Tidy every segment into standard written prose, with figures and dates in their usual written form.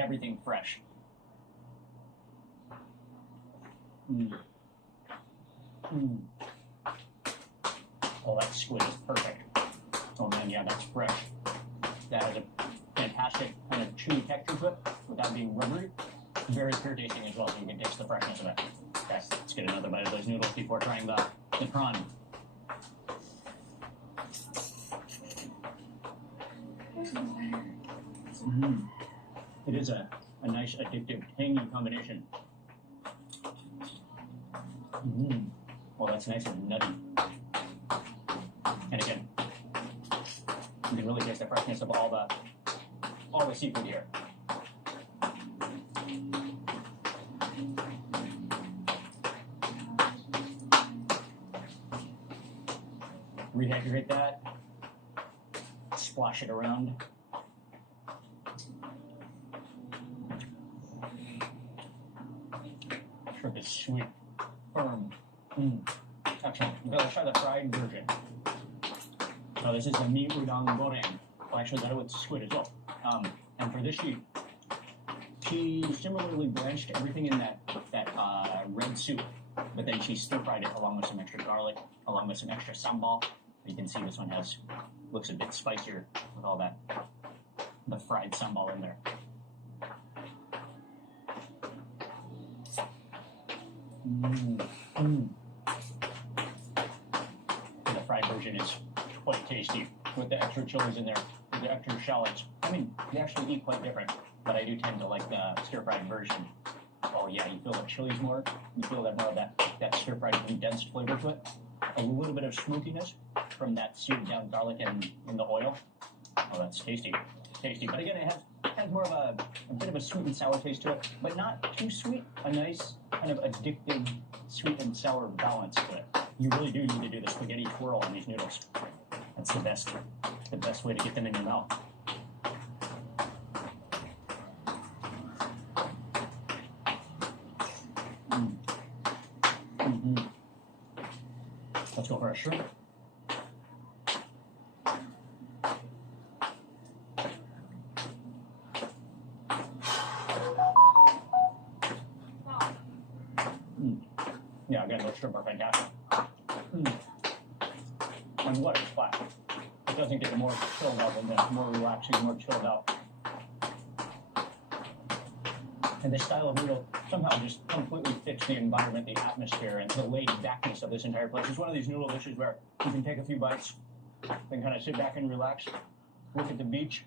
everything fresh. Mm. Mm. Oh, that squid is perfect. Oh man, yeah, that's fresh. That has a fantastic kind of chewy texture to it without being rubbery. Very clear tasting as well, so you can taste the freshness of it. Okay, let's get another bite of those noodles before trying the prawn. Mm. It is a nice, addictive, tangy combination. Mm. Well, that's nice and nutty. And again, you can really taste the freshness of all the seafood here. Rehydrate that, splash it around. Shrimp is sweet, firm. Excellent. Let's try the fried version. So this is the mi udang goreng. Well, actually, that with squid as well. And for this she similarly blanched everything in that red soup, but then she stir fried it along with some extra garlic, along with some extra sambal. You can see this one looks a bit spicier with all the fried sambal in there. The fried version is quite tasty with the extra chilies in there, with the extra shallots. I mean, they actually eat quite different, but I do tend to like the stir-fried version. Oh yeah, you feel the chilies more. You feel that more of that stir-fried condensed flavor to it. A little bit of smokiness from that seared down garlic and in the oil. Oh, that's tasty. Tasty. But again, it has more of a bit of a sweet and sour taste to it, but not too sweet. A nice kind of addictive sweet and sour balance to it. You really do need to do the spaghetti twirl on these noodles. That's the best way to get them in your mouth. Let's go for a shrimp. Yeah, again, those shrimp are fantastic. And what a splat. It doesn't get more chilled out than this, more relaxing, more chilled out. And this style of noodle somehow just completely fits the environment, the atmosphere, and the laid backness of this entire place. It's one of these noodle dishes where you can take a few bites, then kind of sit back and relax, look at the beach,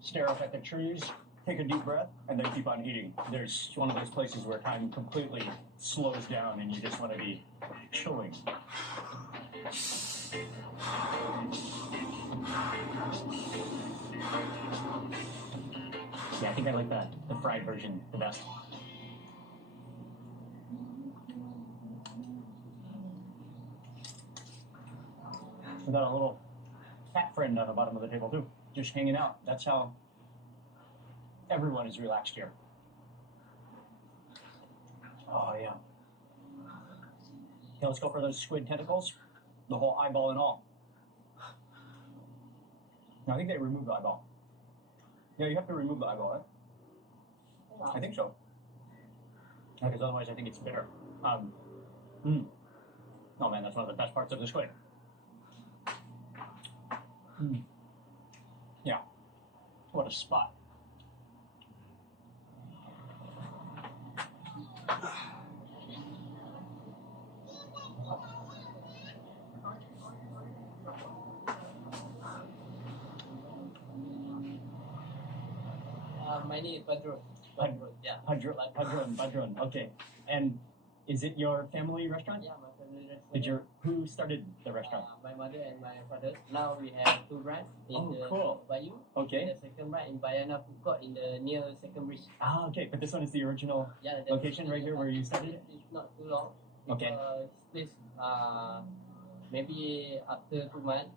stare up at the trees, take a deep breath, and then keep on eating. There's one of those places where time completely slows down and you just want to be chilling. Yeah, I think I like the fried version the best. We got a little fat friend on the bottom of the table too, just hanging out. That's how everyone is relaxed here. Oh yeah. Okay, let's go for those squid tentacles, the whole eyeball and all. Now, I think they removed the eyeball. Yeah, you have to remove the eyeball, right? I think so. Because otherwise I think it's bitter. Oh man, that's one of the best parts of the squid. Yeah. What a spot. My name is Badrun. Yeah. Badrun. Okay. And is it your family restaurant? Yeah, my family restaurant. Who started the restaurant? My mother and my father. Now we have two branches in the Bayou. Okay. And the second branch in Bayana Food Court in the near Second Bridge. Ah, okay. But this one is the original location right here where you started it? It's not too long. Okay. This maybe after 2 months,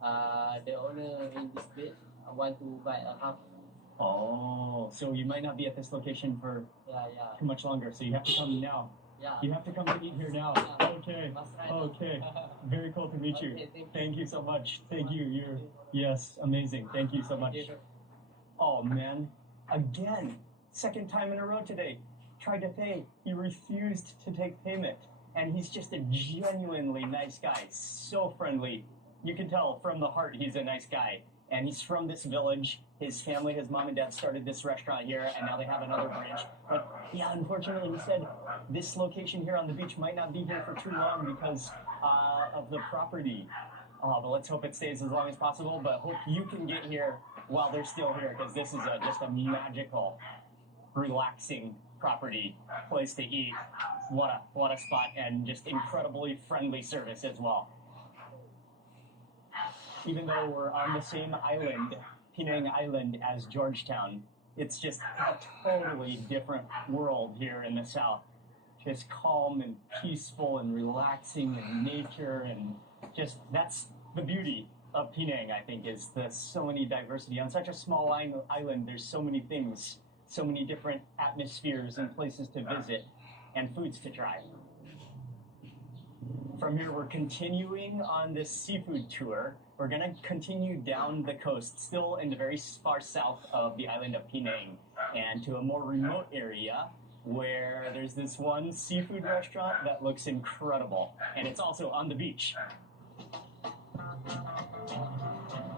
the owner in this place want to buy a house. Oh, so you might not be at this location for too much longer. So you have to come now. Yeah. You have to come to eat here now. Yeah. Okay. Okay. Very cool to meet you. Okay, thank you so much. Thank you. Yes, amazing. Thank you so much. Oh man, again, second time in a row today. Tried to pay. He refused to take payment. And he's just a genuinely nice guy. So friendly. You can tell from the heart he's a nice guy. And he's from this village. His family, his mom and dad started this restaurant here, and now they have another branch. But yeah, unfortunately, he said this location here on the beach might not be here for too long because of the property. But let's hope it stays as long as possible. But hope you can get here while they're still here, because this is just a magical, relaxing property, place to eat. What a spot, and just incredibly friendly service as well. Even though we're on the same island, Penang Island, as Georgetown, it's just a totally different world here in the south. Just calm and peaceful and relaxing, and nature, and just that's the beauty of Penang, I think, is there's so many diversity. On such a small island, there's so many things, so many different atmospheres and places to visit and foods to try. From here, we're continuing on this seafood tour. We're going to continue down the coast, still in the very far south of the island of Penang, and to a more remote area where there's this one seafood restaurant that looks incredible, and it's also on the beach.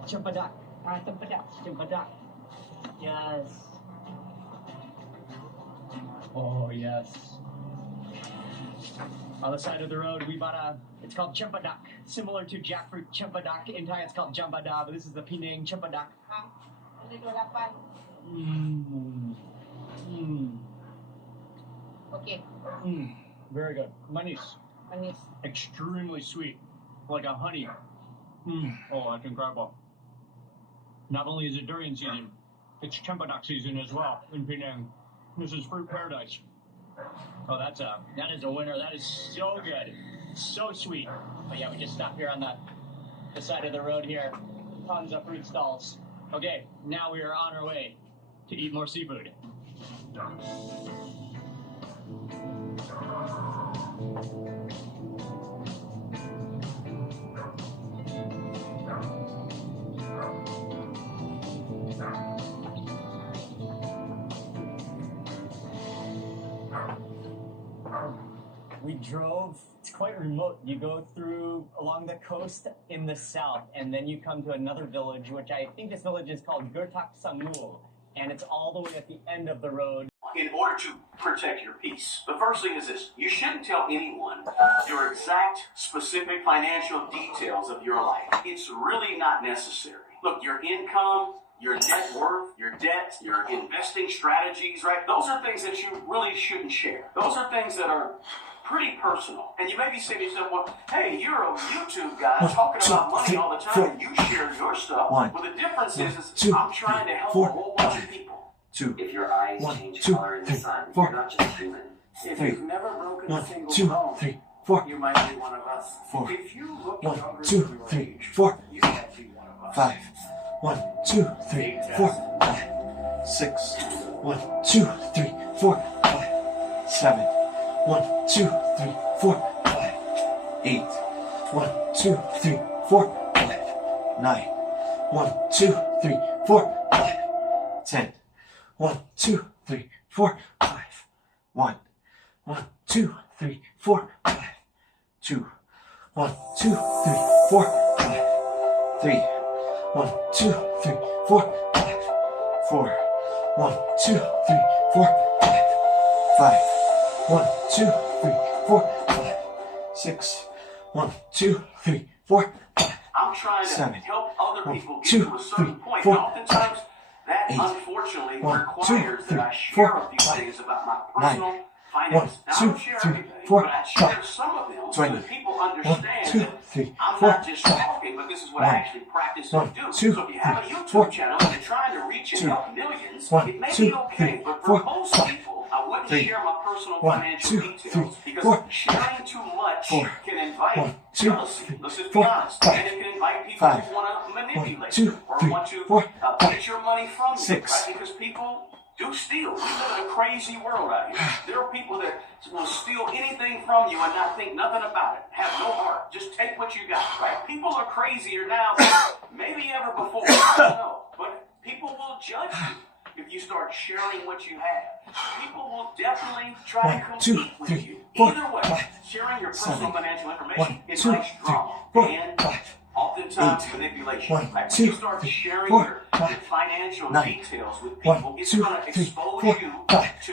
Cempedak. Cempedak. Yes. Oh, yes. On the side of the road, we bought it's called Cempedak, similar to jackfruit Cempedak. In Thai, it's called Jambada, but this is the Penang Cempedak. Okay. Very good. Manis. Manis. Extremely sweet, like a honey. Oh, that's incredible. Not only is it durian season, it's Cempedak season as well in Penang. This is fruit paradise. Oh, that is a winner. That is so good. So sweet. But yeah, we just stopped here on the side of the road here. Tons of fruit stalls. Okay, now we are on our way to eat more seafood. We drove, it's quite remote. You go through along the coast in the south, and then you come to another village, which I think this village is called Gertak Samul, and it's all the way at the end of the road. In order to protect your peace, the first thing is this: you shouldn't tell anyone your exact, specific financial details of your life. It's really not necessary. Look, your income, your net worth, your debt, your investing strategies, right? Those are things that you really shouldn't share. Those are things that are pretty personal. And you may be saying to yourself, well, hey, you're a YouTube guy talking about money all the time, and you share your stuff. Well, the difference is I'm trying to help a whole bunch of people. If your eyes change color in the sun, you're not just human. If you've never broken a single bone, you might be one of us. If you look younger than your age, you might be one of us. 5. 1, 2, 3, 4, 5. 6. 1, 2, 3, 4, 5. 7. 1, 2, 3, 4, 5. 8. 1, 2, 3, 4, 5. 9. 1, 2, 3, 4, 5. 10. 1, 2, 3, 4, 5. 1. 1, 2, 3, 4, 5. 2. 1, 2, 3, 4, 5. 3. 1, 2, 3, 4, 5. 4. 1, 2, 3, 4, 5. 5. 1, 2, 3, 4, 5. 6. 1, 2, 3, 4, 5. I'm trying to 7. help other people get 2, to a certain 3, point. 4, And oftentimes, that 8. unfortunately 1, requires 2, that I 3, share 4, a few 5. things about my 9. personal 1, finance. Now, I 2, don't share 3, everything, 4, but I share 5. some of them so 20. that people 1, understand 2, that 3, I'm 4, not just 5. talking, but this is what 1, I actually practice 1, and do. 2, So if you have a 3, YouTube 4, channel and you're trying to reach and 2, help millions, 1, it may 2, be okay, 3, but 4, for most 5. people, I wouldn't 3, share my personal 1, financial 2, details 3, because 4, sharing too much 4, can invite 1, 2, jealousy. 3, Let's just be 4, honest. 5. And it can invite people 5. who want to 1, manipulate 2, you or 3, want to 4, get your money from you, 6. right? Because people do steal. We live in a crazy world out here. There are people that will steal anything from you and not think nothing about it. Have no heart. Just take what you got, right? People are crazier now than maybe ever before. I don't know. But people will judge you if you start sharing what you have. People will definitely try to 1, 2, compete with 3, you. 4, Either way, 5, sharing your 7, personal financial information 1, 2, 3, invites drama 4, and 5, oftentimes 8, manipulation. 1, Like when 2, you start 3, sharing 4, your 5, financial 9, details with 1, people, it's 2, going to 3, expose 4, you 5, to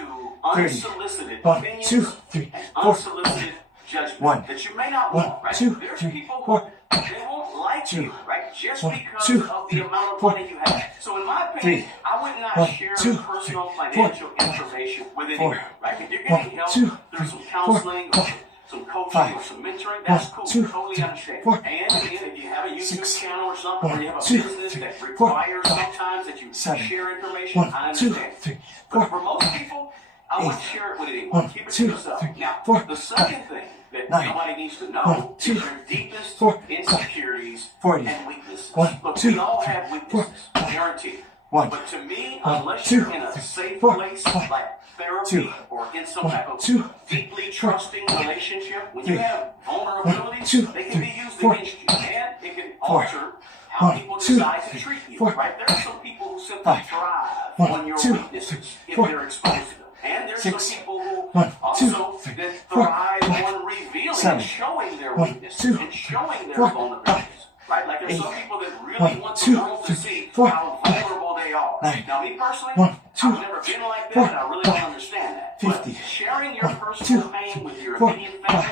30, unsolicited 1, opinions 2, 3, and 4, unsolicited judgment 1, that you may not 1, want, right? 2, There's 3, people 4, who they won't like 2, you, right? Just 1, because 2, of 3, the amount of 4, money you have. So in my opinion, 3, I would not 1, share 2, personal 3, 4, financial information with 4, anyone, right? If you're 1, getting help 2, through 3, some 4, counseling or 5, some coaching 5, or some mentoring, that's 1, cool. 2, Totally 3, understand. 4, And again, if you have a YouTube 6, channel or something, or 1, you have a 2, business 3, that 4, requires 5, sometimes that you 7, share information, 1, I 2, understand. 3, But 4, for most people, I 8, wouldn't share it with anyone. 1, Keep it 2, to yourself. 3, Now, 4, the second thing that 9, somebody needs to 1, know 2, is your deepest 4, 5, insecurities 40, and weaknesses. 1, Look, 2, we all 3, have 4, weaknesses, 5, guaranteed. 1, But to me, 1, unless 2, you're in a 3, safe 4, place 5, like therapy 2, or in some 1, type of 2, 3, deeply 4, trusting relationship, when 3, you have 1, vulnerabilities, 2, they can 3, be used 4, against you, and it can 4, alter how 1, people 2, decide to 3, treat you. 4, Right? There are some people who simply 5, thrive 1, on your 2, weaknesses 3, if 4, they're exposed to them. And there's 6, some people who 1, 2, also 3, that 4, thrive 5, on revealing 7, and showing their 1, weaknesses 2, and showing their 4, vulnerabilities. Right? Like there's 8, some people that really 1, want the 2, world to 3, see 4, how vulnerable they are. 9, Now, me personally, 1, 2, I've never been like that, 4, and I really don't understand that. 50, But sharing your 1, personal 2, pain with your 4, immediate family,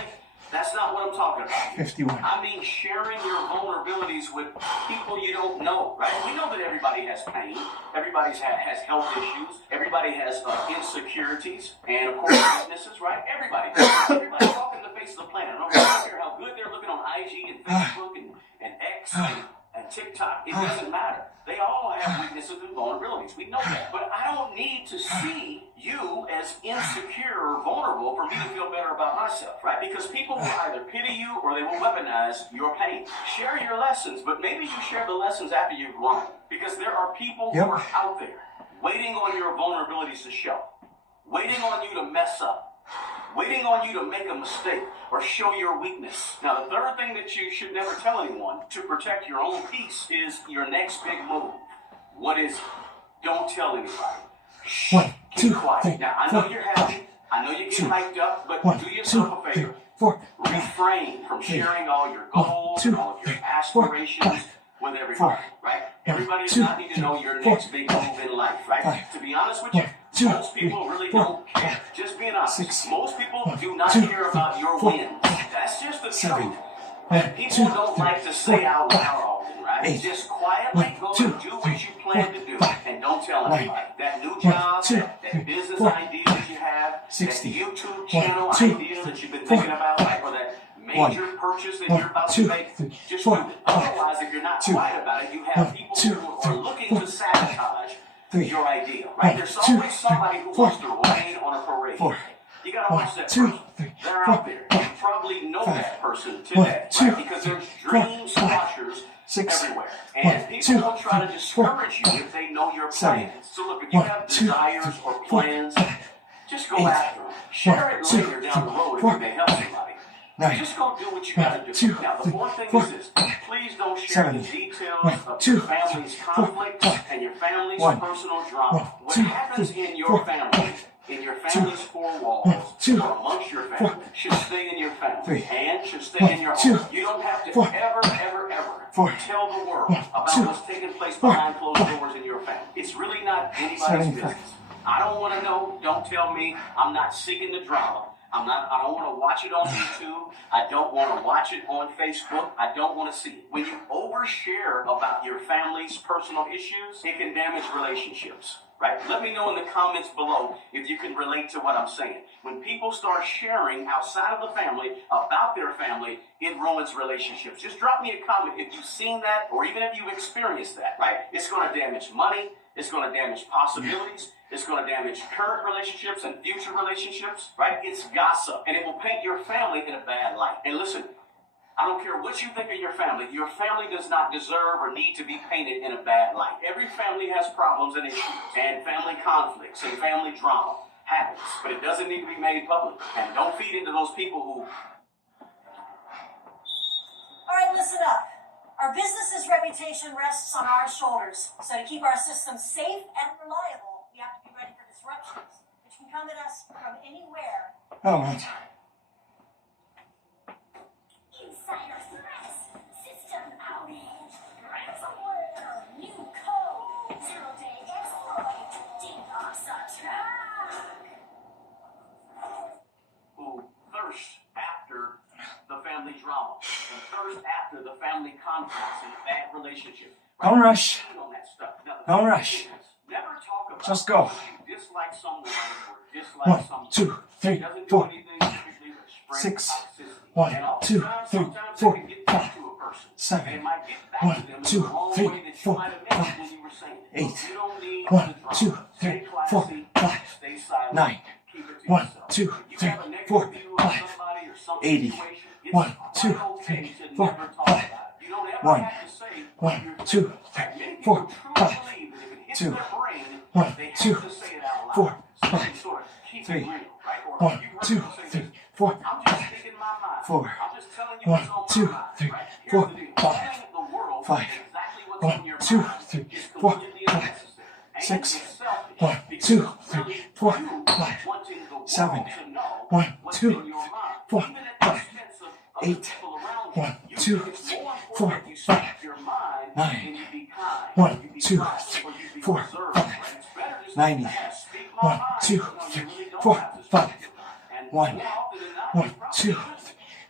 that's not what I'm talking about. 51, I mean sharing your vulnerabilities with people you don't know, right? We know that everybody has pain. Everybody has health issues. Everybody has insecurities. And, of course, weaknesses, right? Everybody. Everybody walking the face of the planet. I don't care how good they're looking on IG and Facebook and X and TikTok. It doesn't matter. They all have weaknesses and vulnerabilities. We know that. But I don't need to see you as insecure or vulnerable for me to feel better about myself, right? Because people will either pity you or they will weaponize your pain. Share your lessons, but maybe you share the lessons after you've grown. Because there are people who are out there waiting on your vulnerabilities to show, waiting on you to mess up, waiting on you to make a mistake or show your weakness. Now, the third thing that you should never tell anyone to protect your own peace is your next big move. What is it? Don't tell anybody. Shh, 1, 2, keep quiet. 3, Now, I 4, know you're happy. I know you get 2, hyped up, but 1, do 2, yourself a 3, favor. 4, Refrain from sharing all your 1, goals 2, and all of your 3, 4, aspirations 5, with everybody, 4, right? 1, Everybody does 2, not need to know your 4, next big move in life, right? 5, To be honest with you, 1, 2, most people 3, really 4, don't care. Just being honest. 6, Most people 1, do not 2, care about your 4, wins. That's just the 7, truth. 1, And people 2, don't 3, like to say 4, out 5, loud often, right? 8, Just quietly 1, go 2, and do 3, what you plan 4, to do 5, and don't tell 9, anybody. That new 1, job, 2, that 3, business 4, idea that you have, 60, that YouTube 1, channel 2, idea that you've been 4, thinking about, like, or that major purchase that you're about to 2, make, 3, just 4, do it. Otherwise, if you're not 2, quiet about it, you have 1, people 2, who are 3, looking 4, to sabotage 3, your idea, right? 1, There's 2, always somebody who 4, wants to rain on a parade. 4, You gotta 1, watch that 2, person. 3, They're 4, out there. You probably know 5, that person 1, today, 2, right? Because there's 4, dream 5, squashers 6, everywhere. 1, And people 2, will try to 3, 4, discourage you if they know your 7, plans. So look, if you 1, have 2, desires 3, or 4, plans, 5, just go 8, after them. Share 1, it 2, later down the road 4, if you may help somebody. 9, Just go do what you 1, gotta do. 2, Now, the 3, fourth thing 4, is this. Please don't share 7, the details 1, of 2, your family's 4, conflicts 5, and your family's 1, personal drama. 1, What 2, happens 3, in your 4, family, 5, in your family's four 1, walls, 2, or amongst your 4, family, should stay in your family 3, and should stay 1, in your 2, home. You don't have to 4, ever 4, tell the world 1, about 2, what's taking place 4, behind closed 5, doors in your family. It's really not anybody's 75. business. I don't want to know. Don't tell me. I'm not seeking the drama. I don't want to watch it on YouTube. I don't want to watch it on Facebook. I don't want to see it. When you overshare about your family's personal issues, it can damage relationships, right? Let me know in the comments below if you can relate to what I'm saying. When people start sharing outside of the family about their family, it ruins relationships. Just drop me a comment if you've seen that or even if you've experienced that, right? It's going to damage money. It's going to damage possibilities. It's going to damage current relationships and future relationships, right? It's gossip, and it will paint your family in a bad light. And listen, I don't care what you think of your family does not deserve or need to be painted in a bad light. Every family has problems and issues, and family conflicts, and family drama happens, but it doesn't need to be made public. And don't feed into those people who... All right, listen up. Our business's reputation rests on our shoulders. So to keep our system safe and reliable, We have to be ready for disruptions, which can come at us from anywhere. All right. Insider threats, system outage, ransomware, new code, zero-day exploit, DDoS attack. Who thirst after the family drama, and thirst after the family conflicts and bad relationships. Don't rush. On that stuff. Now, Don't rush. never talk about Just go. when you dislike someone or dislike 1, something. 2, 3, It doesn't do 4, anything typically but spread 6, toxicity. 1, And 2, oftentimes, 3, sometimes 4, it can get back 5, to a person. 7, It might get back 1, to them in 2, the wrong 3, way that you 4, might have meant 5, when you were saying it. 8, You don't need 1, the drama. 2, 3, Stay 4, classy, 5, stay silent, 9, keep it to 1, yourself. 2, If you 3, have a negative 4, view of 5, somebody or some 80, situation, it's 1, quite 2, okay 3, to 4, never talk 5, about it. You don't ever 1, have to say 1, 2, 3, Many 4, people truly 5, believe that if it hits 2, their brain, 1, they have 2, to say it out loud. 4, So they 5, can sort of keep 3, it real, right? Or 1, you've heard 2, people say 3, this, 4, I'm just 5, speaking my mind. 4, I'm just telling you 1, what's on 2, my mind, 3, right? Here's 4, the deal. 5, Telling the world 5, exactly what's 1, on your 2, mind 3, is 4, completely 5, unnecessary. And 6, it's selfish 1, because 2, it's 3, really 4, you 5, wanting the world 7, to know 1, what's 2, in your mind. 4, Even at the 5, expense of 8, people around you. 1, You 2, think it's 3, more 4, important that you 5, speak your mind 9, and you be kind, 1, or you be 2, kind, 3, or you be 4, reserved, 5, right? It's better just 90, to speak my 1, mind. 2, No, you 3, really don't 4, have to speak 5, your mind. And 1, more often than not, 1, you probably 2, should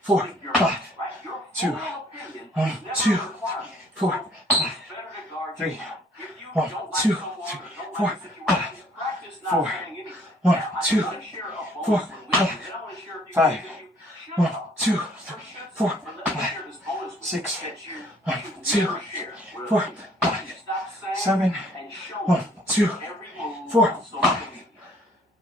4, speak your 5, mind, right? Your 2, full opinion 1, is never 2, a requirement. 4, So 5, it's better to guard 3, yourself. If you 1, don't 2, like someone 3, or don't 4, like a situation, practice not 4, saying anything. 1, Now, I 2, want to share a 4, bonus with you. 5, Then I want to share a few 5, things that you should 1, know. 2, Or 3, should 4, say. But let me 5, share this bonus with 6, you that you 1, should 2, never share with 4, other people. 5, You stop saying 7, and showing 1, 2, every move 4, on social media.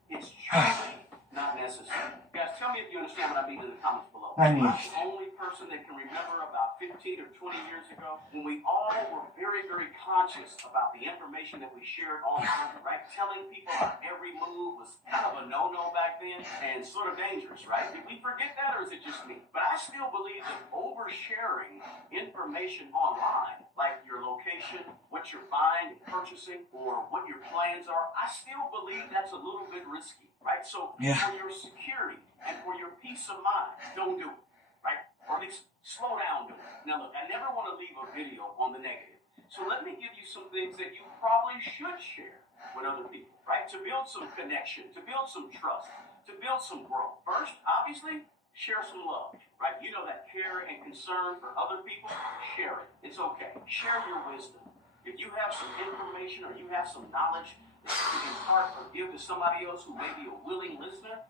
It's truly not necessary. Guys, tell me if you understand what I mean in the comments below. 98. I'm the only person that can remember about 15 or 20 years ago when we all were very, very conscious about the information that we shared online, right? Telling people our every move was kind of a no-no back then and sort of dangerous, right? Did we forget that, or is it just me? But I still believe that oversharing information online, like your location, what you're buying and purchasing, or what your plans are, I still believe that's a little bit risky, right? So Yeah. for your security and for your peace of mind, don't do it, right? Or at least slow down doing it. Now look, I never want to leave a video on the negative. So let me give you some things that you probably should share with other people, right? To build some connection, to build some trust, to build some growth. First, obviously, share some love, right? You know that care and concern for other people, share it. It's okay. Share your wisdom. If you have some information or you have some knowledge that you can impart or give to somebody else who may be a willing listener,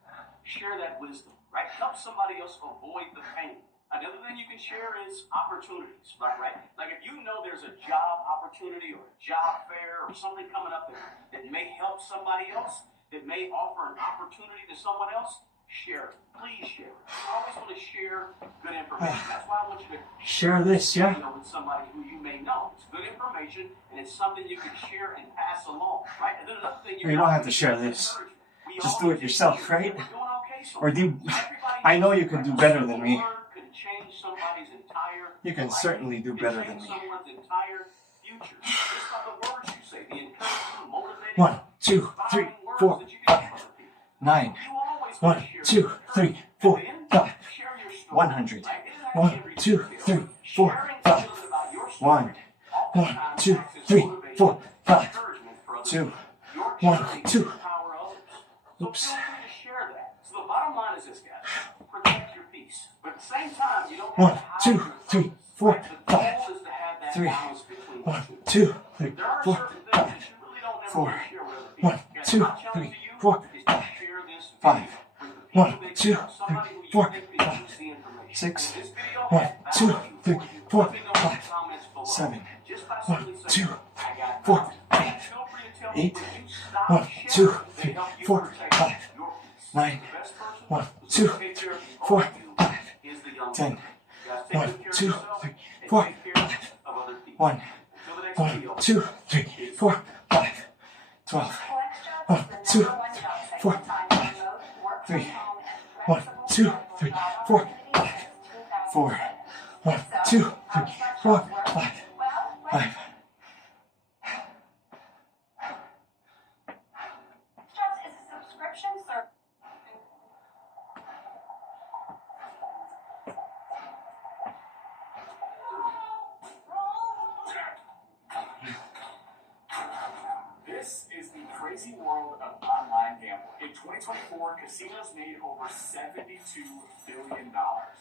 share that wisdom, right? Help somebody else avoid the pain. Another thing you can share is opportunities, right? Like if you know there's a job opportunity or a job fair or something coming up that may help somebody else, that may offer an opportunity to someone else, share it. Please share it. You always want to share good information. That's why I want you to share this, yeah? with somebody who you may know. It's good information and it's something you can share and pass along, right? And then another thing You don't have to share this. Just do it yourself, right? Or do I know you can do better than me. You can certainly do better than me. 1, 2, 3, 4, 5, 9, 1, 2, 3, 4, 5, 100, 1, 2, 3, 4, 5, 1, 1, 2, 3, 4, 5, 2, 1, 2. Oops. So the bottom line is this, guys. Protect your peace. But at the same time, you don't 1, 2, 3, 4, 5, 3, 1, 2, 3, 4, 5, 4, 1, 2, 3, 4, 5, 1, 2, 3, 4, 5, 6, 1, 2, 3, 4, 5, 7, 1, 2, 3, 4, 5, 8, 1, 2, 3, 4, 5, 9, 1, 2, 3, 4, 5, 10, 1, 2, 3, 4, 5, 1, 1, 2, 3, 4, 5, 12, 1, 2, 3, 4, 5, 3, 1, 2, 3, 4, 5, 4, 1, 2, 3, 4, 5, 5. gambling. In 2024, casinos made over $72 billion,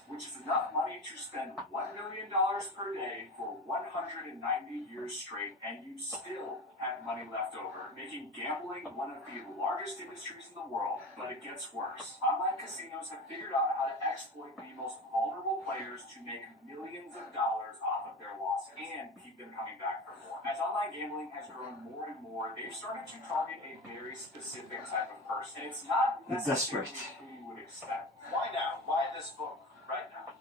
which is enough money to spend $1 million per day for 190 years straight, and you still have money left over, making gambling one of the largest industries in the world. But it gets worse. Online casinos have figured out how to exploit the most vulnerable players to make millions of dollars off of their losses and keep them coming back for more. As online gambling has grown more and more, they've started to target a very specific type of person. And it's not necessarily who you would expect. Why now? Why this book right now?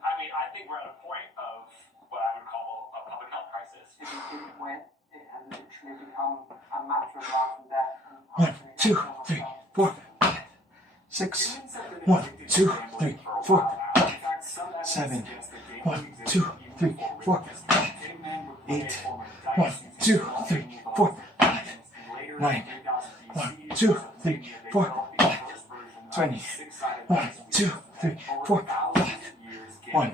I mean, I think we're at a point of what I would call a public health crisis. If it didn't win, it had literally become a matter of life and death. 1, 2, 3, 4, 5, 6. 1, 2, 3, 4, 5, 7. 1, 2, 3, 4, 5, 8. 1, 2, 3, 4, 5, 9. 1, 2, 3, 4, 5, 20. 1, 2, 3, 4, 5. 1,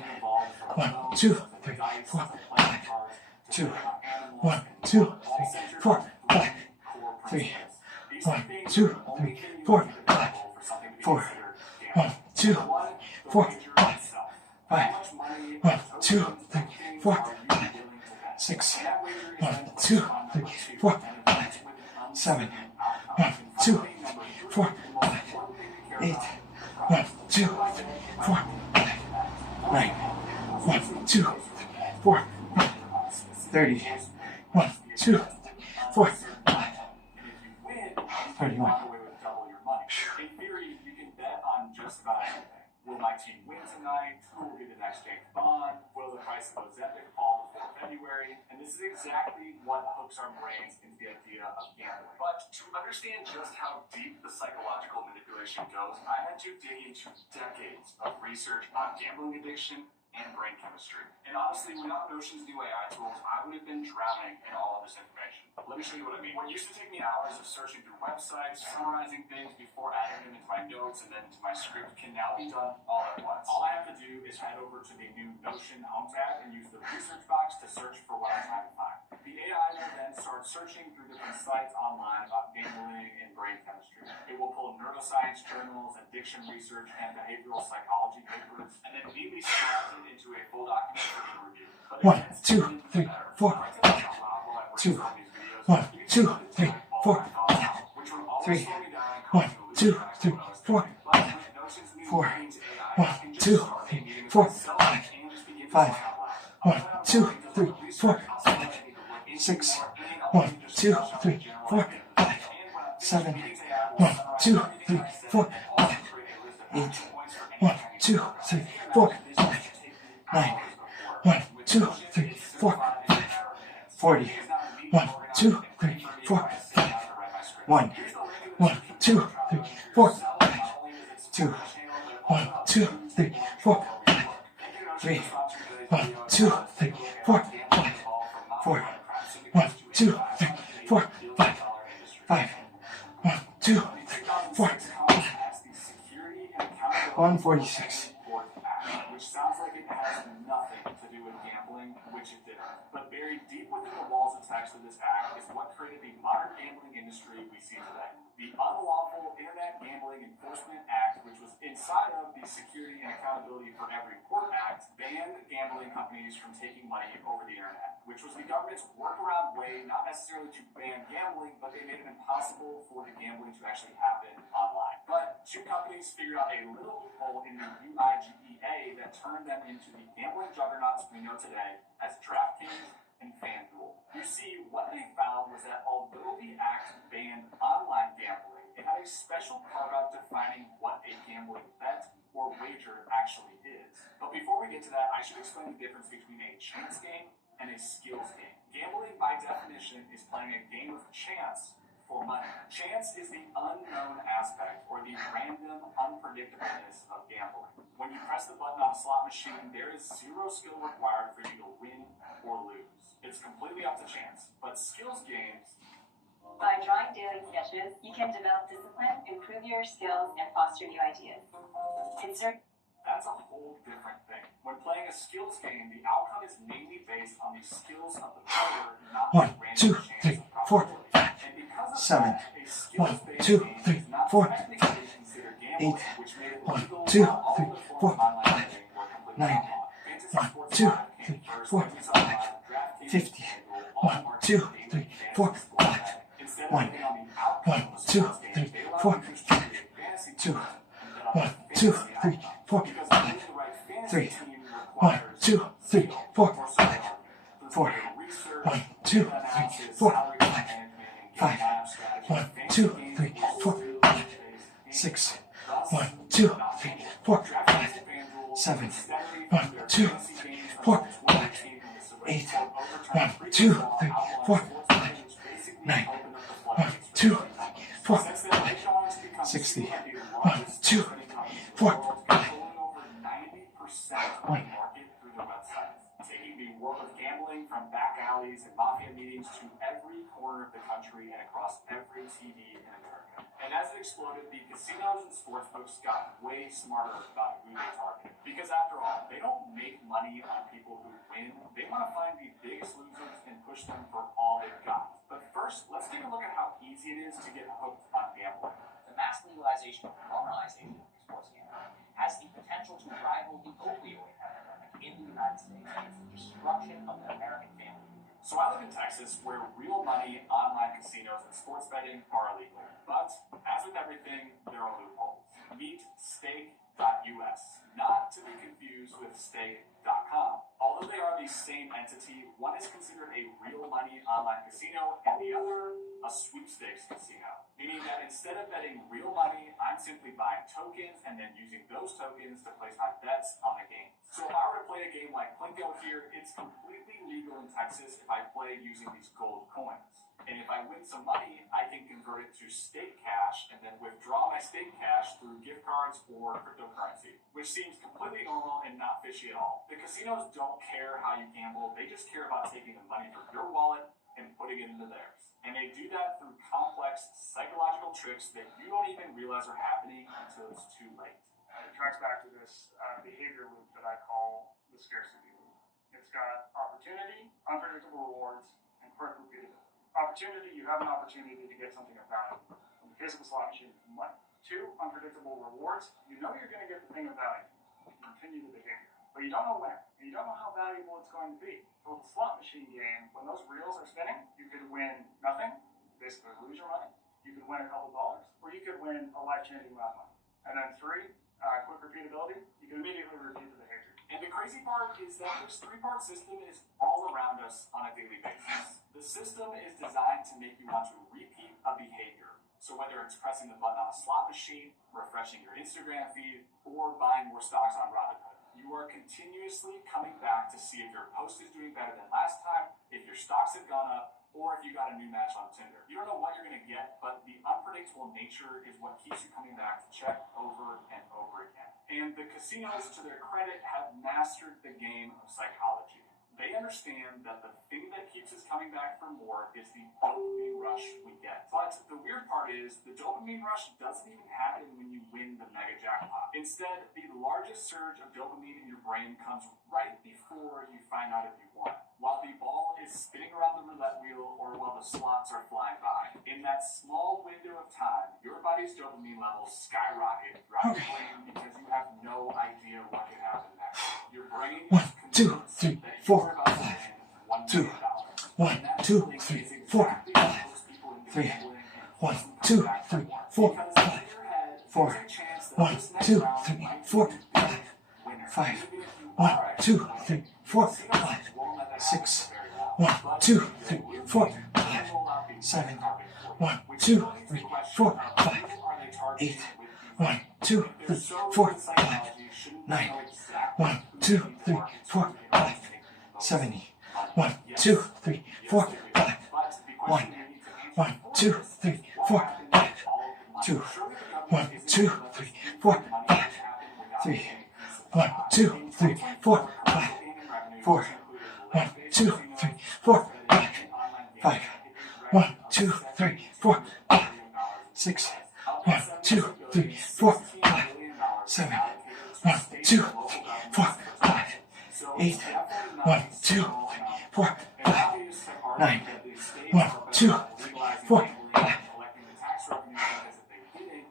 2, 3, 4, 5. 2. 1, 2, 3, 4, 5. 3. 1, 2, 3, 4, 5. 4. 1, 2, 4, 5. 5. 1, 2, 3, 4, 5. 6. 1, 2, 3, 4, 5. 7. 1, 2, 4, 5. 8. 1, 2, 3, 4, 5. 9. 1, 2, 3, 4, 5. 30. 1, 2, 3, 4, 5. 31. In theory, you can bet on just about anything. Will my team win tonight? Who will be the next James Bond? Will the price of Ozempic fall before February? And this is exactly what hooks our brains into the idea of gambling. But to understand just how deep the psychological manipulation goes, I had to dig into decades of research on gambling addiction and brain chemistry. And honestly, without Notion's new AI tools, I would have been drowning in all of this information. Let me show you what I mean. What used to take me hours of searching through websites, summarizing things before adding them into my notes and then into my script can now be done all at once. All I have to do is head over to the new Notion home tab and use the research box to search for what I'm trying to find. The AI will then start searching through different sites online about gambling and brain chemistry. It will pull neuroscience journals, addiction research, and behavioral psychology papers, and then neatly slice it into a full document for you to review. 1, 2, 3, 4, 5. 2. 1, 2, 3, 4, 5. 3. 1, 2, 3, 4, 5. 4. 1, 2, 3, 4, 5. 5. 1, 2, 3, 4, 5. 6. 1, 2, 3, 4, 5. 7. 1, 2, 3, 4, 5. 8. 1, 2, 3, 4, 5. 9. 1, 2, 3, 4, 5. 40. 1, 2, 3, 4, 5. 1. 1, 2, 3, 4, 5. 2. 1, 2, 3, 4, 5. 3. 1, 2, 3, 4, 5. 4. 1, 2, 3, 4, 5. 5. 1, 2, 3, 4, 5. 146. Which sounds like it has nothing to do with gambling, which it didn't. But buried deep within the walls of text of this act is what created the modern gambling industry we see today. The Unlawful Internet Gambling Enforcement Act, which was inside of the Security and Accountability for Every Report Act, banned gambling companies from taking money over the internet, which was the government's workaround way, not necessarily to ban gambling, but they made it impossible for the gambling to actually happen online. But two companies figured out a little loophole in the UIGEA that turned them into the gambling juggernauts we know today as DraftKings and FanDuel. You see, what they found was that although the act banned online gambling, it had a special carve-out defining what a gambling bet or wager actually is. But before we get to that, I should explain the difference between a chance game and a skills game. Gambling, by definition, is playing a game of chance for money. Chance is the unknown aspect, or the random unpredictableness of gambling. When you press the button on a slot machine, there is zero skill required for you to win or lose. It's completely up to chance. But skills games... By drawing daily sketches, you can develop discipline, improve your skills, and foster new ideas. That's a whole different thing. When playing a skills game, the outcome is mainly based on the skills of the player, not 1, the 2, random chance 3, of 4, probability. 5. And because of 7. that, a 1, skills-based 2, game 3, is not 4, technically considered gambling, 8, which made it 1, legal 2, while all 3, other 4, forms of online 5, betting were completely 9, outlawed. Fantasy 1, sports 2, live came 3, first 4, when we saw 5, live DraftKings 50, FanDuel 1, all market 2, daily 3, fantasy 4, sports 5, betting. Instead of 1, betting on the outcome 1, of a 2, sports game, 3, they allowed 4, users to 5, create fantasy 2, teams and bet on 1, their 2, fantasy 3, outcome. 4, Because 5, building the right fantasy 3, team 1, requires 2, 3, 4, 5, 4, research, 1, 2, 3, analysis, 4, salary 5, management, and 5, game lineup strategy. 1, Fantasy 2, games 3, will 4, still 5, face 6, thus 1, 2, not 3, able. 4, DraftKings 5, and FanDuel 7, steadily 1, through their 2, fantasy 3, games 4, until 5, 2018 when the Supreme 8, Court 1, overturned 2, previous law 3, outlawing 4, sports 5, betting, which basically 9, opened up the 1, floodgates for 2, betting. 4, Since then, they've gone on to become 60, two of the 1, largest 2, betting companies in the 4, world, controlling over 90% of 1, the market through their websites, taking the world of gambling from back alleys and mafia meetings to every corner of the country and across every TV in America. And as it exploded, the casinos and sportsbooks got way smarter about who they target. Because after all, they don't make money on people who win. They want to find the biggest losers and push them for all they've got. But first, let's take a look at how easy it is to get hooked on gambling. The mass legalization or normalization of sports gambling has the potential to rival the opioid epidemic in the United States and its destruction of the American family. So I live in Texas, where real money, online casinos, and sports betting are illegal. But, as with everything, there are loopholes. Meet stake.us, not to be confused with stake.com. Although they are the same entity, one is considered a real money online casino and the other a sweepstakes casino. Meaning that instead of betting real money, I'm simply buying tokens and then using those tokens to place my bets on the game. So if I were to play a game like Plinko here, it's completely legal in Texas if I play using these gold coins. And if I win some money, I can convert it to stake cash and then withdraw my stake cash through gift cards or cryptocurrency, which seems completely normal and not fishy at all. The casinos don't care how you gamble, they just care about taking the money from your wallet and putting it into theirs. And they do that through complex psychological tricks that you don't even realize are happening until it's too late. It tracks back to this behavior loop that I call the scarcity loop. It's got opportunity, unpredictable rewards, and quick repeatability. Opportunity, you have an opportunity to get something of value. In the case of a slot machine, it's money. 2, unpredictable rewards. You know you're going to get the thing of value. You continue the behavior. But you don't know when. And you don't know how valuable it's going to be. So with the slot machine game, when those reels are spinning, you could win nothing, basically lose your money. You could win a couple dollars, or you could win a life-changing amount of money. And then 3, quick repeatability. You can immediately repeat the behavior. And the crazy part is that this 3-part system is all around us on a daily basis. The system is designed to make you want to repeat a behavior. So whether it's pressing the button on a slot machine, refreshing your Instagram feed, or buying more stocks on Robinhood, you are continuously coming back to see if your post is doing better than last time, if your stocks have gone up, or if you got a new match on Tinder. You don't know what you're going to get, but the unpredictable nature is what keeps you coming back to check over and over again. And the casinos, to their credit, have mastered the game of psychology. They understand that the thing that keeps us coming back for more is the dopamine rush we get. But the weird part is, the dopamine rush doesn't even happen when you win the mega jackpot. Instead, the largest surge of dopamine in your brain comes right before you find out if you won, while the ball is spinning around the roulette wheel or while the slots are flying by. In that small window of time, your body's dopamine levels skyrocket throughout your brain because you have no idea what can happen next. Your brain 1, 2, 3, 4, 5, 2, 1, 2, 3, 4, 5, 3, 1, 2, 3, 4, 5, 4, 1, 2, 3, 4, 5, 5, 1, 2, 3, 4, 5, 6, 1, 2, 3, 4, 5, 7, 1, 2, 3, 4, 5, 8, 1, 2, 3, 4, 5, 9, 1, 2, 3, 4, 5, 70, 1, 2, 3, 4, 5, 1, 1, 2, 3, 4, 5, 2, 1, 2, 3, 4, 5, 3, 1, 2, 3, 4, 5, 4, 1, 2, 3, 4, 5, 5, 1, 2, 3, 4, 5, 6, 1, 2, 3, 4, 5, 7, 1, 2, 3, 4, 5, 8, 1, 2, 3, 4, 5, 9, 1, 2, 3, 4, 5,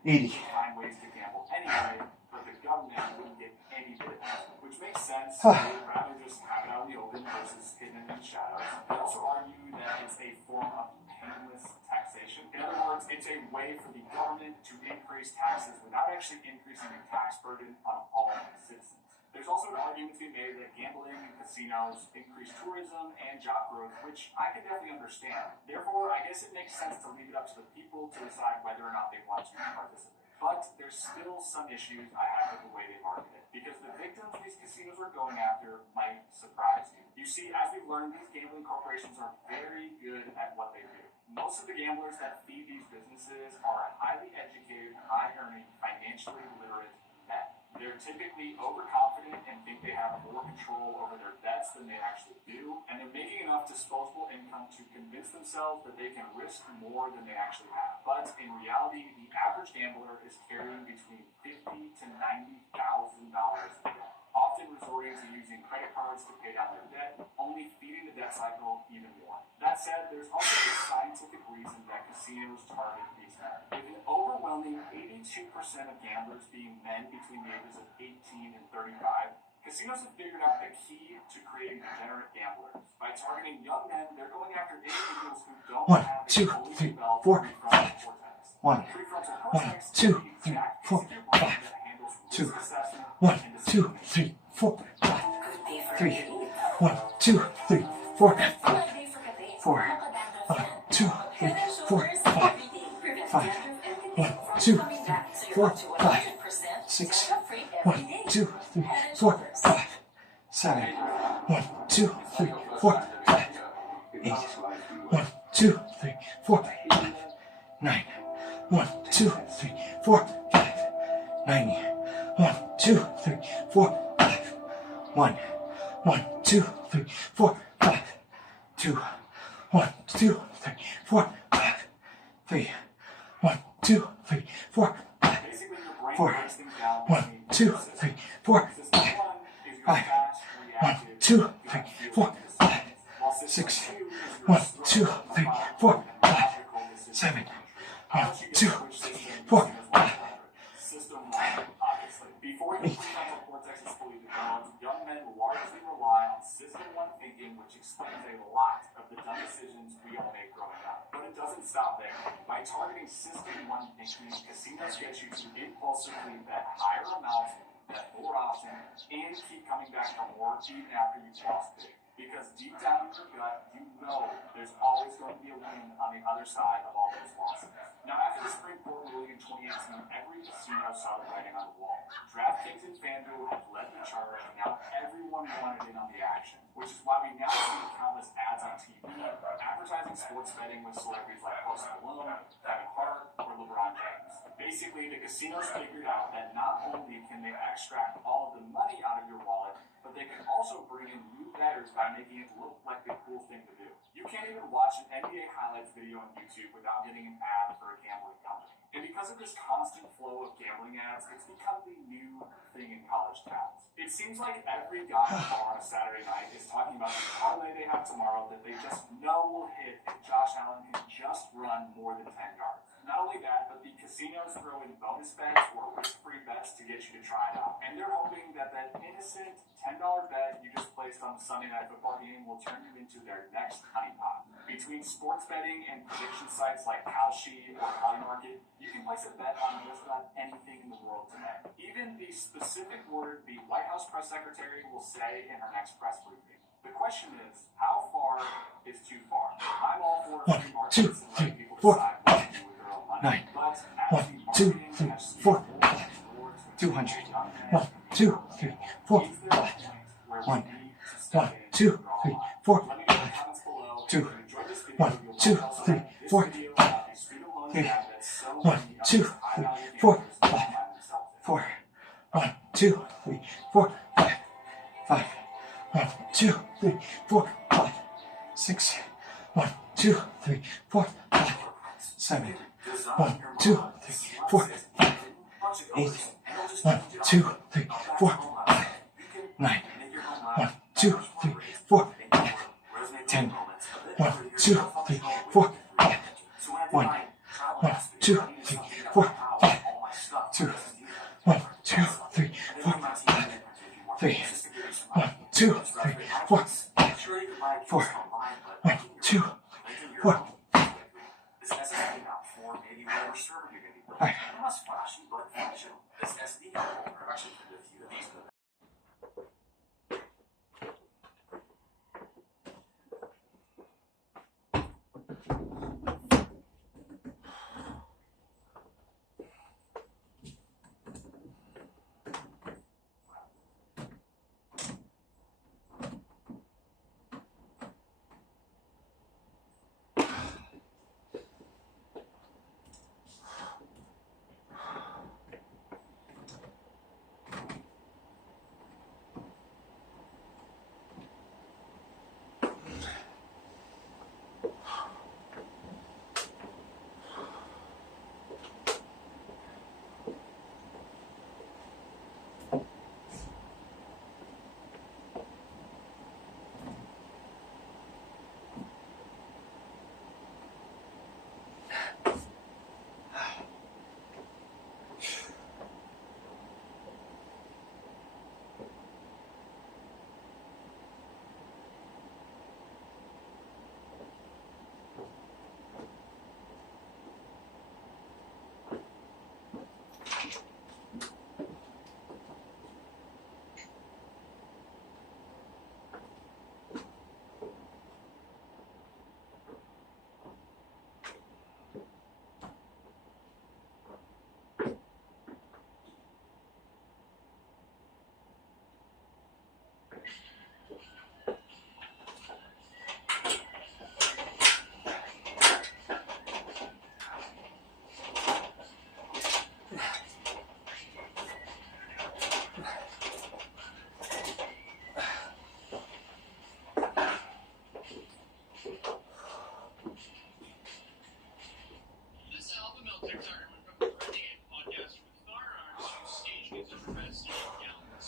80. Find ways to gamble anyway, but the government wouldn't get any bit of it, which makes sense. They would rather just have it out in the open versus hidden in the shadows. They also argue that it's a form of painless taxation. In other words, it's a way for the government to increase taxes without actually increasing the tax burden on all citizens. There's also an argument to be made that gambling and casinos increase tourism and job growth, which I can definitely understand. Therefore, I guess it makes sense to leave it up to the people to decide whether or not they want to participate. But there's still some issues I have with the way they market it, because the victims these casinos are going after might surprise you. You see, as we've learned, these gambling corporations are very good at what they do. Most of the gamblers that feed these businesses are highly educated, high-earning, financially literate men. They're typically overconfident and think they have more control over their bets than they actually do, and they're making enough disposable income to convince themselves that they can risk more than they actually have. But in reality, the average gambler is carrying between $50,000 to $90,000 a day, often resorting to using credit cards to pay down their debt, only feeding the debt cycle even more. That said, there's also a scientific reason that casinos target these men. With an overwhelming 82% of gamblers being men between the ages of 18 and 35, casinos have figured out the key to creating degenerate gamblers. By targeting young men, they're going after individuals who don't have a fully developed prefrontal cortex. 1, 2, 3, 4, 5, 2, 1, 2, 3, 4, 5, 3, 1, 2, 3, 4, 5, 4, 1, 2, 3, 4, 5, 5, 1, 2, 3, 4, 5, 6, 1, 2, 3, 4, 5, 7, 1, 2, 3, 4, 5, 8, 1, 2, 3, 4, 5, 9, 1, 2, 3, 4, 5, 90, 1, 2, 3, 4, 5, 1, 1, 2, 3, 4, 5, 2, 1, 2, 3, 4, 5, 3, 1, 2, 3, 4, 5, 4, 1, 2, 3, 4, 5, 5, 1, 2, 3, 4, 5, 6, 1, 2, 3, 4, 5, 7, 1, 2, 3, 4, 5, Before your prefrontal cortex is fully developed, young men largely rely on System 1 thinking, which explains a lot of the dumb decisions we all make growing up. But it doesn't stop there. By targeting System 1 thinking, casinos get you to impulsively bet higher amounts, bet more often, and keep coming back for more even after you've lost big. Because deep down in your gut, you know there's always going to be a win on the other side of all those losses. Now, after the Supreme Court ruling in 2018, every casino saw the writing on the wall. DraftKings and FanDuel have led the charge, and now everyone wanted in on the action, which is why we now see countless ads on TV advertising sports betting with celebrities like Post Malone, Kevin Hart, or LeBron James. Basically, the casinos figured out that not only can they extract all of the money out of your wallet, but they can also bring in new bettors by making it look like the cool thing to do. You can't even watch an NBA highlights video on YouTube without getting an ad for a gambling company. And because of this constant flow of gambling ads, it's become the new thing in college towns. It seems like every guy in the bar on a Saturday night is talking about the parlay they have tomorrow that they just know will hit if Josh Allen can just run more than 10 yards. Not only that, but the casinos throw in bonus bets or risk-free bets to get you to try it out. And they're hoping that that innocent $10 bet you just placed on the Sunday Night Football game will turn you into their next honeypot. Between sports betting and prediction sites like Kalshi or Polymarket, you can place a bet on just about anything in the world today. Even the specific word the White House press secretary will say in her next press briefing. The question is, how far is too far? I'm all for free markets and letting people decide what to do with their own money. 9, 1, 2, 3, 4, 5, 200, 1, 2, 3, 4, 5, 1, 1, 2, 3, 4, 5, 2, 1, 2, 3, 4, 5, 3, 1, 2, 3, 4, 5, 4, 1, 2, 3, 4, 5, 5, 1, 2, 3, 4, 5, 6, 1, 2, 3, 4, 5, 7, 1, 2, 3, 4, 5, 8, 1, 2, 3, 4, 5, 9, 1, 2, 3, 4, 5, 10, 1, 2, 3, 4, 5, 1, 1, 2, 3, 4, 5, 2, 1, 2, 3, 4, 5, 3, 1, 2, 3, 4, 5, 4, 1, 2, 4. This SSD now for maybe whatever server you're going to be building. Alright. Not as flashy, but functional. This SD card will actually fit a few of these.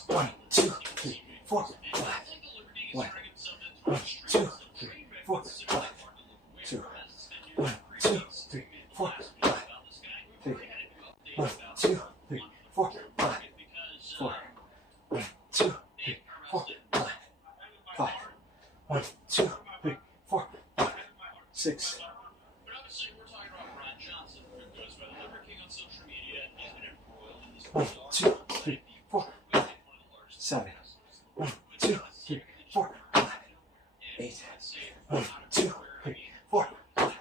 One, two, three, 4, 5. 1, 2, 3, 4, 5. 2, 1, 2, 3, 4, 5. 3, 1, 2, 3, 4, 5. 4, 1, 2, 3, 4, 5. 5, 1, 2, 3, 4, 5. 6. One, 2, 3, 4, 5. 7. 1, 2, 3, 4, 5. 8. 1, 2, 3, 4, 5.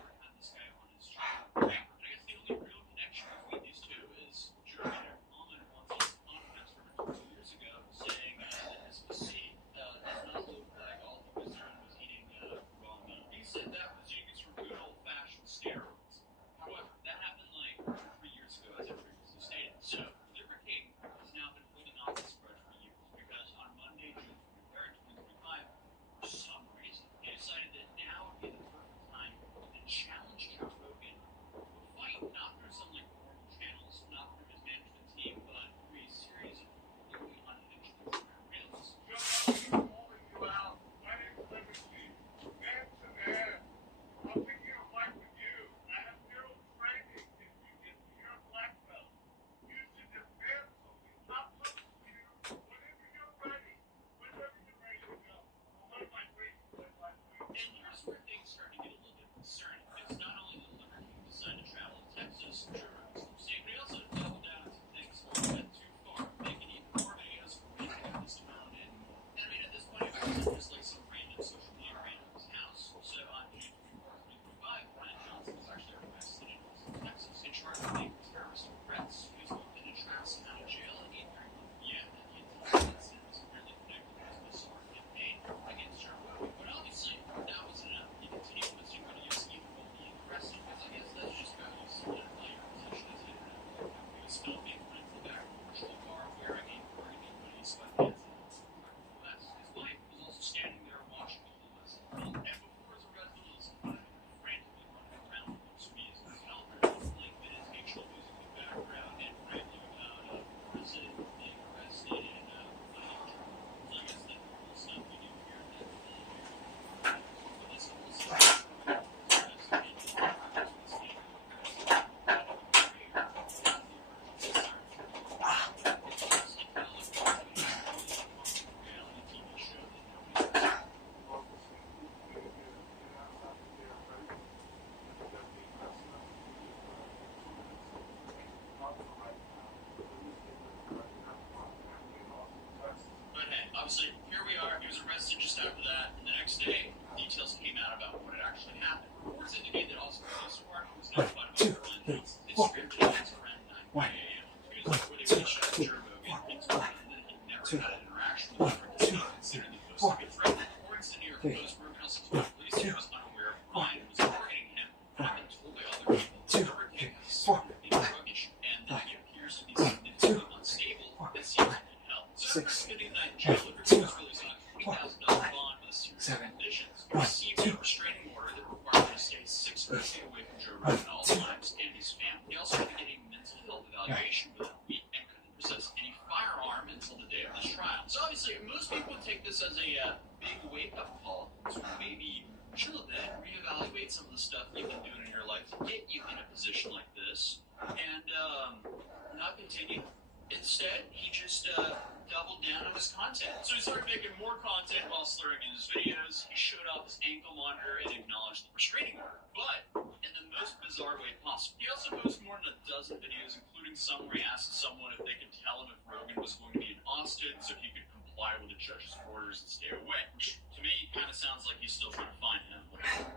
because before they reached out to Joe Rogan, things were that he never had an interaction with him, considered the post to be a threat. According to the New York Post, Rogan also told police he was unaware of Ryan was targeting him, and had been told by other people that Rogan has a significant drug issue, and that he appears to be significantly unstable and seems in health. So after spending the night in jail, Rogan was released on a $20,000 bond with a series of conditions. He received a restraining order that required him to stay 6 feet away from Joe Rogan at all times and his family. He also had to get a mental health evaluation within a week and couldn't possess any firearm until the day of his trial. So obviously, most people take this as a big wake-up call to maybe chill a bit, reevaluate some of the stuff you've been doing in your life to get you in a position like this, and not continue. Instead, he just doubled down on his content. So he started making more content while slurring in his videos. He showed off his ankle monitor and acknowledged the restraining order, but in the most bizarre way possible. He also posted more than a dozen videos, including some where he asked someone if they could tell him if Rogan was going to be in Austin so he could comply with the judge's orders and stay away. Which, to me, kind of sounds like he's still trying to find him.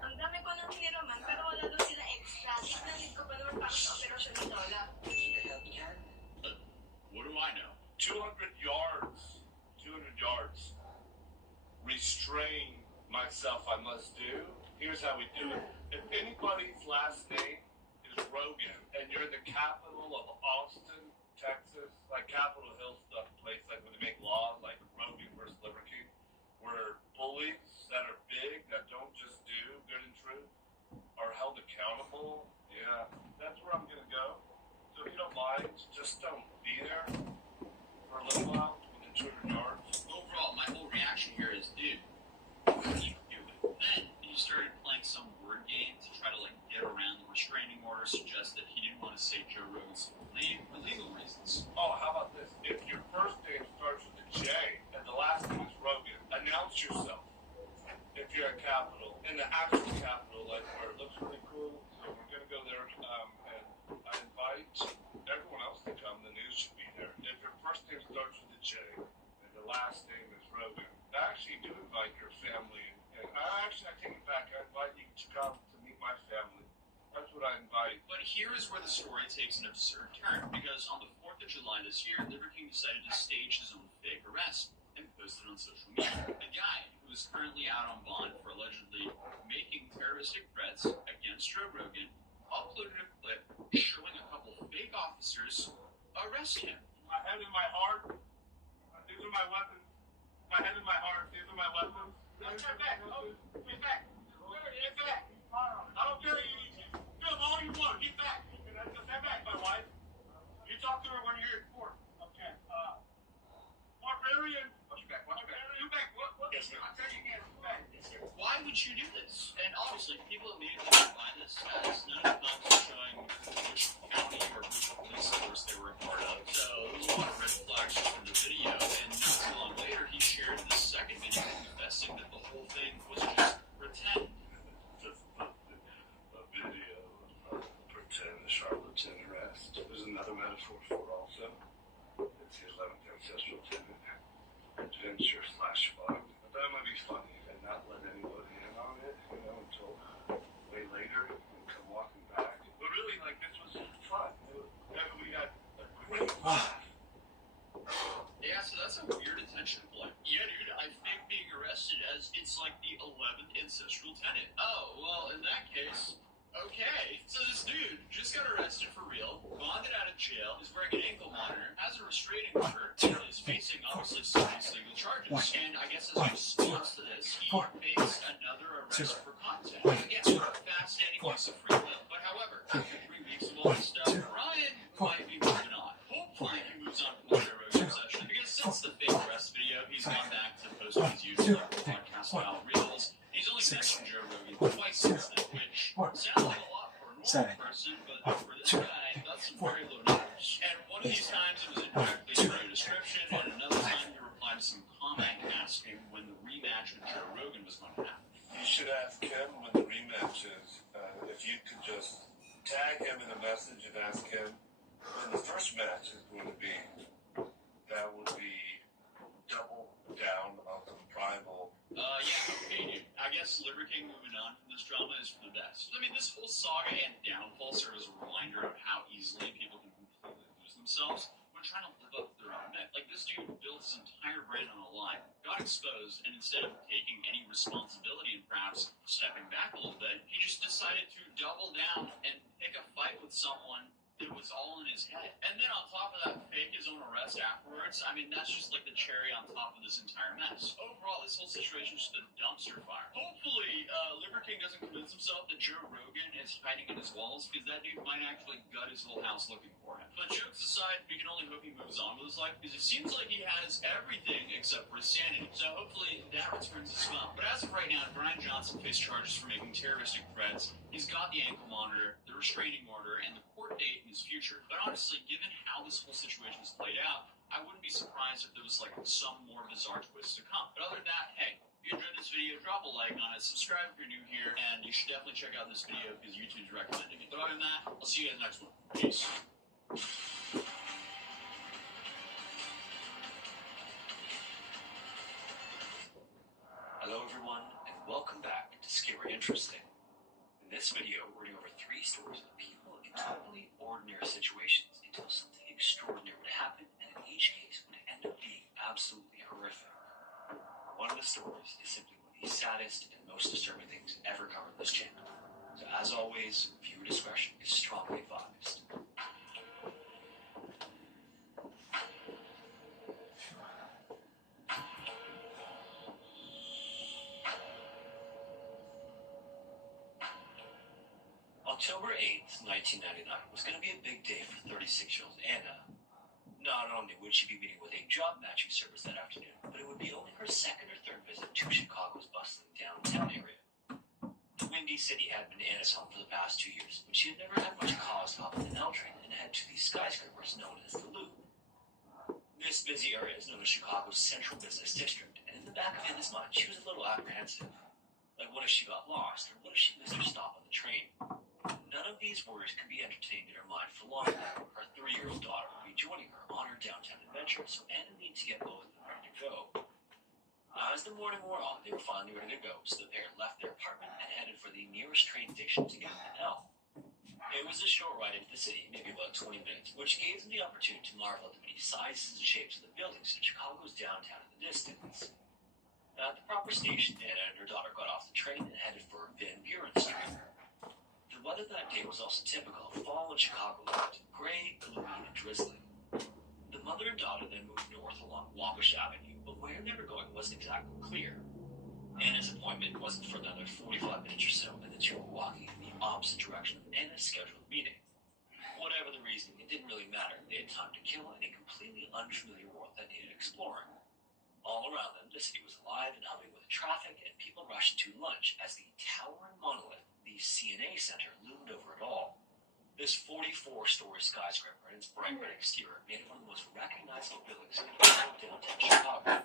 Ang dami ko ng hiraman, pero wala daw sila extra. Need ko pa naman para sa operasyon ni Lola. What do I know? 200 yards. 200 yards. Restrain myself, I must do. Here's how we do it. If anybody's last name is Rogan, and you're in the capital of Austin, Texas, like Capitol Hill stuff, place like when they make laws, like Rogan versus Liver King, where bullies that are big, that don't just do good and true, are held accountable. Yeah, that's where I'm gonna go. So if you don't mind, just don't be there for a little while within 200 yards. Overall, my whole reaction here is, dude, what are you doing? Then he started playing some word game to try to get around the restraining order, suggest that he didn't want to say Joe Rogan's full name for legal reasons. Oh, how about this? If your first name starts with a J and the last name is Rogan, announce yourself. If you're at Capitol, in the actual Capitol, like where it looks really cool, so we're gonna go there, and I invite everyone else to come. The news should be there. If your first name starts with a J and the last name is Rogan, I actually do invite your family, and I take it back. I invite you to come to meet my family. That's what I invite. But here is where the story takes an absurd turn, because on the 4th of July this year, Liver King decided to stage his own fake arrest and post it on social media. A guy who is currently out on bond for allegedly making terroristic threats against Joe Rogan uploaded a clip showing a couple of fake officers arrest him. My head and my heart. These are my weapons. My head and my heart. These are my weapons. Get back. Oh, get back. Get back. I don't care you. Do all you want. Get back. Stand back, my wife. You talk to her when you're in court. Okay. Barbarian. Watch your back. Watch your back. You back. What? Yes, sir. I tell you again. Back. Yes, sir. Why would you do this? And obviously, people immediately reply this as none of the thugs are showing which county or which police force they were a part of. So there's a lot of red flags from the video, and not too long later, he shared the second video confessing that the whole thing was just pretend. Just a video of pretend charlatan arrest. There's another metaphor for it also. It's the 11th ancestral tenet. Adventure/fun. I thought it might be funny and not let anybody in on it, until way later and come walking back. But really, this was fun. We had a great laugh. Yeah, so that's a weird attention play. Yeah, dude, I think being arrested as it's like the 11th ancestral tenet. Oh, well, in that case, okay. So this dude just got arrested for real, bonded out of jail, is wearing an ankle monitor, has a restraining order, and is facing obviously serious legal charges. And I guess as a response to this, he faced another arrest for content. Again, fascinating use of free will. But however, after 3 weeks of all this stuff, Ryan might be moving on. Hopefully he moves on from the Joe Rogan obsession, because since the fake arrest video, he's gone back to posting his usual podcast style reels. He's only mentioned Joe Rogan twice since then, which sounds like a lot for a normal person, but for this guy, that's some very low numbers. And one of these times it was indirectly in your description, and another time you replied to some comment asking when the rematch with Joe Rogan was going to happen. You should ask him when the rematch is. If you could just tag him in a message and ask him when the first match is going to be, that would be double down on some primal. Yeah, okay, dude. I guess Liver King moving on from this drama is for the best. I mean, this whole saga and downfall serve as a reminder of how easily people can completely lose themselves when trying to live up to their own myth. Like, this dude built his entire brand on a lie, got exposed, and instead of taking any responsibility and perhaps stepping back a little bit, he just decided to double down and pick a fight with someone that was all in his head. And then on top of that, fake his own arrest afterwards. I mean, that's just like the cherry on top of this entire mess. Overall, this whole situation is just a dumpster fire. Hopefully, Liver King doesn't convince himself that Joe Rogan is hiding in his walls, because that dude might actually gut his whole house looking for him. But jokes aside, we can only hope he moves on with his life, because it seems like he has everything except for his sanity. So hopefully that returns as well. But as of right now, Brian Johnson faced charges for making terroristic threats. He's got the ankle monitor, the restraining order, and the court date in his future. But honestly, given how this whole situation has played out, I wouldn't be surprised if there was like some more bizarre twists to come. But other than that, hey, if you enjoyed this video, drop a like on it, subscribe if you're new here, and you should definitely check out this video because YouTube's recommending it. But other than that, I'll see you guys next one. Peace. Hello everyone, and welcome back to Scary Interesting. In this video, we're going over 3 stories of people in totally ordinary situations until something extraordinary would happen, and in each case would end up being absolutely horrific. One of the stories is simply one of the saddest and most disturbing things ever covered on this channel. So as always, viewer discretion is strongly advised. October 8th, 1999 was going to be a big day for 36-year-old Anna. Not only would she be meeting with a job matching service that afternoon, but it would be only her second or third visit to Chicago's bustling downtown area. The Windy City had been Anna's home for the past 2 years, but she had never had much cause to hop on an L train and head to the skyscrapers known as the Loop. This busy area is known as Chicago's central business district, and in the back of Anna's mind, she was a little apprehensive. Like, what if she got lost, or what if she missed her stop on the train? None of these worries could be entertained in her mind for long. Her 3-year-old daughter would be joining her on her downtown adventure, so Anna needed to get both of them ready to go. As the morning wore on, they were finally ready to go, so the pair left their apartment and headed for the nearest train station to get on the L. It was a short ride into the city, maybe about 20 minutes, which gave them the opportunity to marvel at the many sizes and shapes of the buildings in Chicago's downtown in the distance. At the proper station, Anna and her daughter got off the train and headed for Van Buren Street. The weather that day was also typical of fall in Chicago, gray, gloomy, and drizzling. The mother and daughter then moved north along Wabash Avenue, but where they were going wasn't exactly clear. Anna's appointment wasn't for another 45 minutes or so, and the two were walking in the opposite direction of Anna's scheduled meeting. Whatever the reason, it didn't really matter. They had time to kill in a completely unfamiliar world that needed exploring. All around them, the city was alive and humming with traffic, and people rushed to lunch as the towering monolith, the CNA Center, loomed over it all. This 44-story skyscraper and its bright red exterior made it one of the most recognizable buildings in all of downtown Chicago.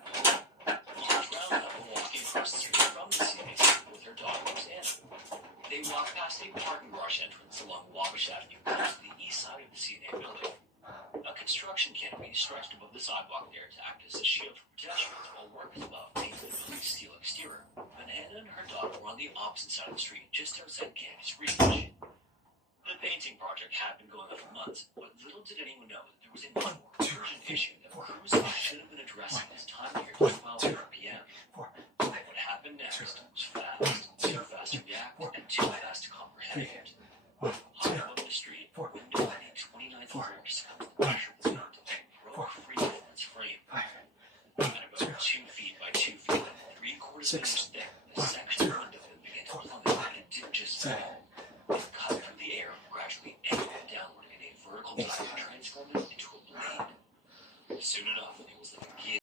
Moms rounded up walking across the street from the CNA Center with her daughter, Anna. They walked past a parking garage entrance along Wabash Avenue close to the east side of the CNA building. A construction canopy stretched above the sidewalk there to act as a shield for pedestrians while workers above painted the building's steel exterior. But Anna and her daughter were on the opposite side of the street, just outside Candy's reach. The painting project had been going on for months, but little did anyone know that there was a much more urgent issue that crews should have been addressing this time of year at 12 p.m. What happened next was fast, too fast to react, and too fast to comprehend. High above the street, a window on the 29th floor succumbed to the pressure of the wind and broke free from its frame. At about 2 feet by 2 feet, 3/4 inch thick, the section of window that began to plummet, and it didn't just fall. It cut through the air, gradually angled downward in a vertical dive, transforming it into a blade. Soon enough, it was the beginning